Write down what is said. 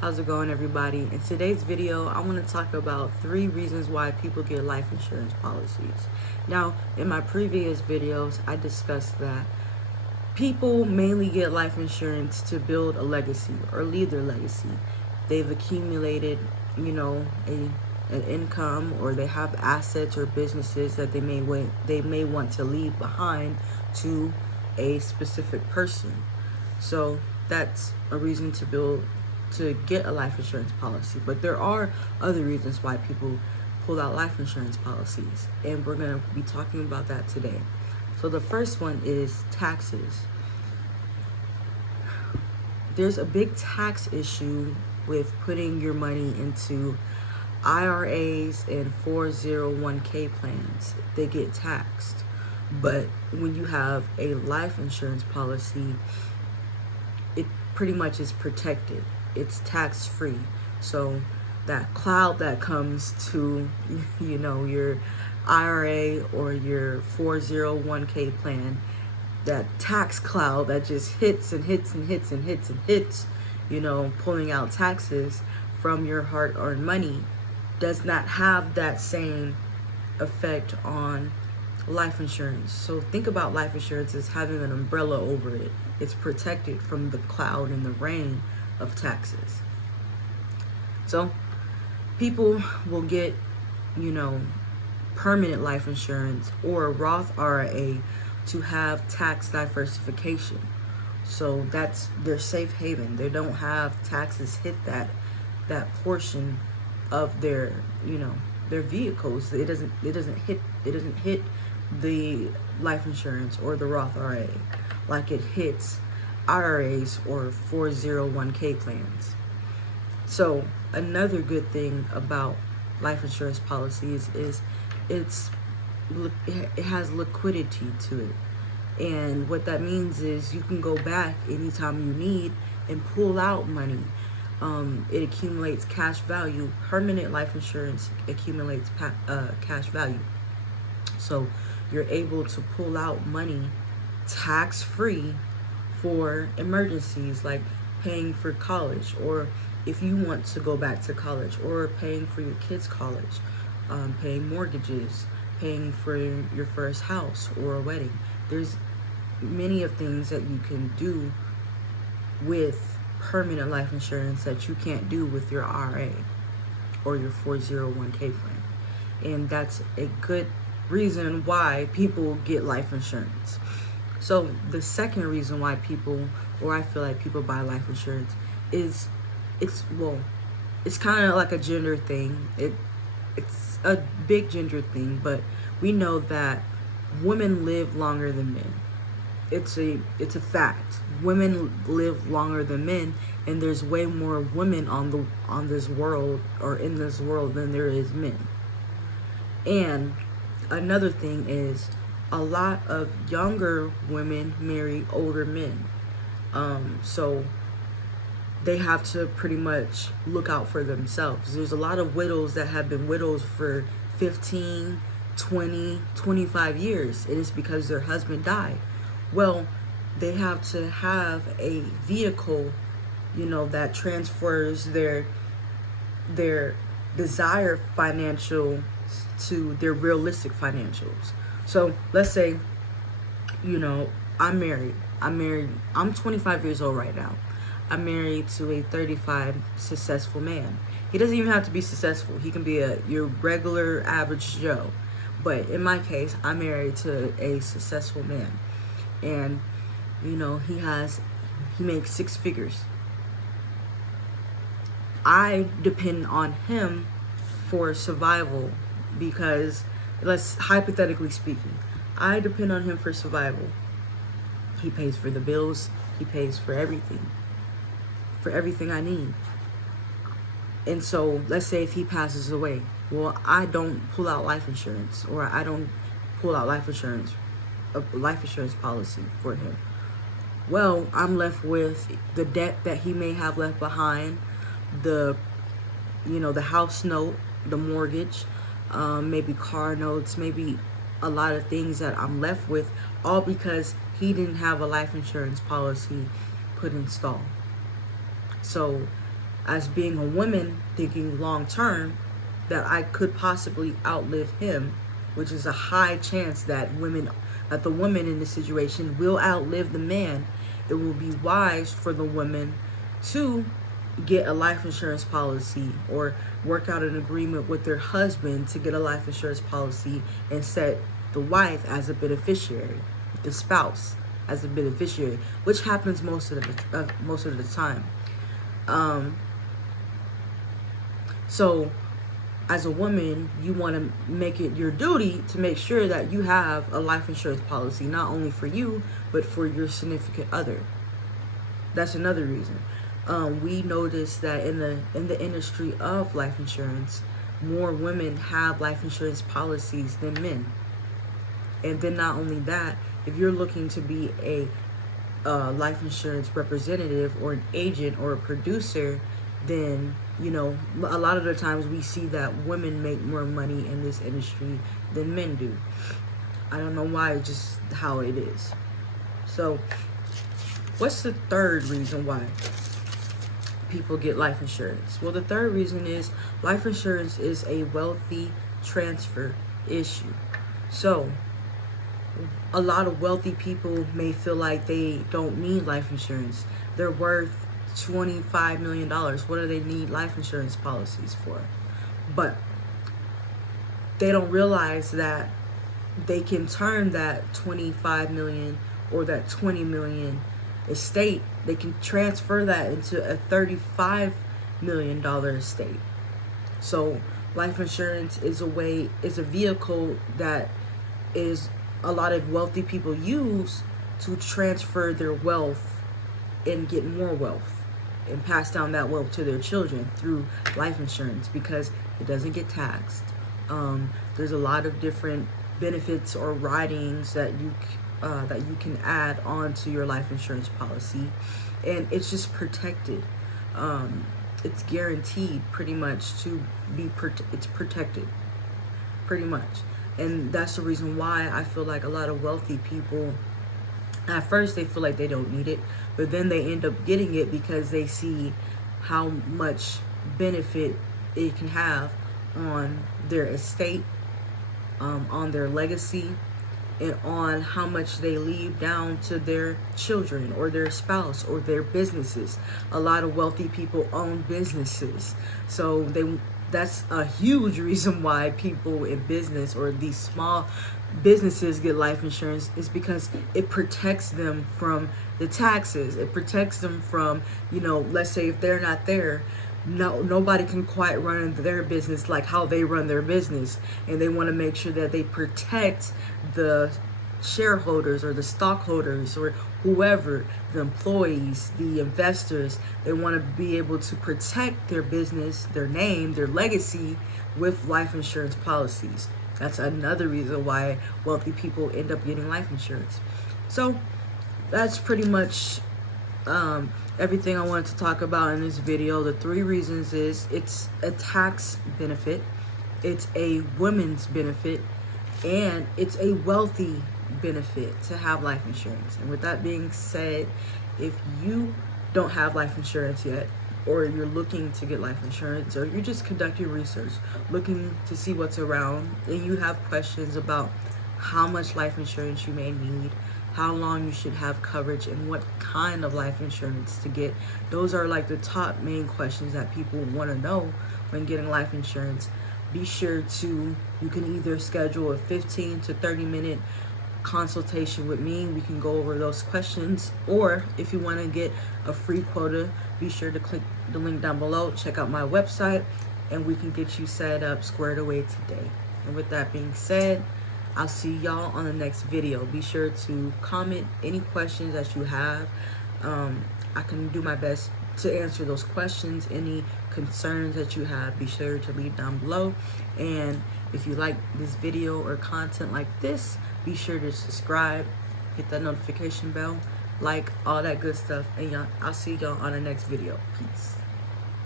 How's it going, everybody? In today's video, I want to talk about 3 reasons why people get life insurance policies. Now, in my previous videos, I discussed that people mainly get life insurance to build a legacy or leave their legacy. They've accumulated, an income, or they have assets or businesses that they may want to leave behind to a specific person. So that's a reason to get a life insurance policy. But there are other reasons why people pull out life insurance policies, and we're going to be talking about that today. So the first one is taxes. There's a big tax issue with putting your money into IRAs and 401k plans. They get taxed. But when you have a life insurance policy, it pretty much is protected. It's tax free. So that cloud that comes to your IRA or your 401k plan, that tax cloud that just hits and hits and hits and hits and hits, pulling out taxes from your hard-earned money, does not have that same effect on life insurance. So think about life insurance as having an umbrella over it. It's protected from the cloud and the rain of taxes. So people will get, permanent life insurance or a Roth IRA to have tax diversification. So that's their safe haven. They don't have taxes hit that portion of their their vehicles. It doesn't hit the life insurance or the Roth IRA like it hits IRAs or 401k plans. So another good thing about life insurance policies is it has liquidity to it. And what that means is you can go back anytime you need and pull out money. It accumulates cash value. Permanent life insurance accumulates cash value. So you're able to pull out money tax-free for emergencies, like paying for college, or if you want to go back to college, or paying for your kids' college, paying mortgages, paying for your first house or a wedding. There's many of things that you can do with permanent life insurance that you can't do with your RA or your 401k plan. And that's a good reason why people get life insurance. So the second reason why I feel like people buy life insurance is it's kind of like a gender thing. It's a big gender thing, but we know that women live longer than men. It's a fact. Women live longer than men, and there's way more women on this world, or in this world, than there is men. And another thing is a lot of younger women marry older men. So they have to pretty much look out for themselves. There's a lot of widows that have been widows for 15, 20, 25 years, and it's because their husband died. Well, they have to have a vehicle, that transfers their desired financial to their realistic financials. So let's say, I'm married. I'm 25 years old right now. I'm married to a 35 successful man. He doesn't even have to be successful. He can be your regular average Joe. But in my case, I'm married to a successful man. And, he makes 6 figures. I depend on him for survival because, hypothetically speaking, I depend on him for survival. He pays for the bills. He pays for everything I need. And so let's say if he passes away, well, I don't pull out life insurance, or I don't pull out a life insurance policy for him. Well, I'm left with the debt that he may have left behind, the house note, the mortgage, maybe car notes, maybe a lot of things that I'm left with, all because he didn't have a life insurance policy put installed. So as being a woman thinking long term that I could possibly outlive him, which is a high chance that the woman in this situation will outlive the man. It will be wise for the woman to get a life insurance policy or work out an agreement with their husband to get a life insurance policy and set the wife as a beneficiary, the spouse as a beneficiary, which happens most of the time. So as a woman, you want to make it your duty to make sure that you have a life insurance policy, not only for you, but for your significant other. That's another reason. We noticed that in the industry of life insurance, more women have life insurance policies than men. And then not only that, if you're looking to be a life insurance representative or an agent or a producer, then a lot of the times we see that women make more money in this industry than men do. I don't know why, it's just how it is. So what's the third reason why people get life insurance? Well, the third reason is life insurance is a wealthy transfer issue. So a lot of wealthy people may feel like they don't need life insurance. They're worth $25 million. What do they need life insurance policies for? But they don't realize that they can turn that 25 million or that 20 million estate, they can transfer that into a $35 million estate. So life insurance is a vehicle that is a lot of wealthy people use to transfer their wealth and get more wealth and pass down that wealth to their children through life insurance, because it doesn't get taxed. There's a lot of different benefits or ridings that you can add on to your life insurance policy, and it's just protected. It's guaranteed pretty much to be it's protected pretty much. And that's the reason why I feel like a lot of wealthy people, at first they feel like they don't need it, but then they end up getting it because they see how much benefit it can have on their estate, on their legacy, and on how much they leave down to their children or their spouse or their businesses. A lot of wealthy people own businesses, so that's a huge reason why people in business or these small businesses get life insurance, is because it protects them from the taxes. It protects them from, let's say if they're not there, nobody can quite run their business like how they run their business, and they want to make sure that they protect the shareholders or the stockholders or whoever, the employees, the investors. They want to be able to protect their business, their name, their legacy with life insurance policies. That's another reason why wealthy people end up getting life insurance. So that's pretty much everything I wanted to talk about in this video. The three reasons is it's a tax benefit, it's a women's benefit, and it's a wealthy benefit to have life insurance. And with that being said, if you don't have life insurance yet, or you're looking to get life insurance, or you're just conducting research, looking to see what's around, and you have questions about how much life insurance you may need, how long you should have coverage, and what kind of life insurance to get, those are like the top main questions that people want to know when getting life insurance. Be sure to, you can either schedule a 15 to 30 minute consultation with me. We can go over those questions, or if you want to get a free quota, be sure to click the link down below, check out my website, and we can get you set up squared away today. And with that being said, I'll see y'all on the next video. Be sure to comment any questions that you have. I can do my best to answer those questions. Any concerns that you have, be sure to leave down below. And if you like this video or content like this, be sure to subscribe, hit that notification bell, like all that good stuff, and I'll see y'all on the next video. Peace.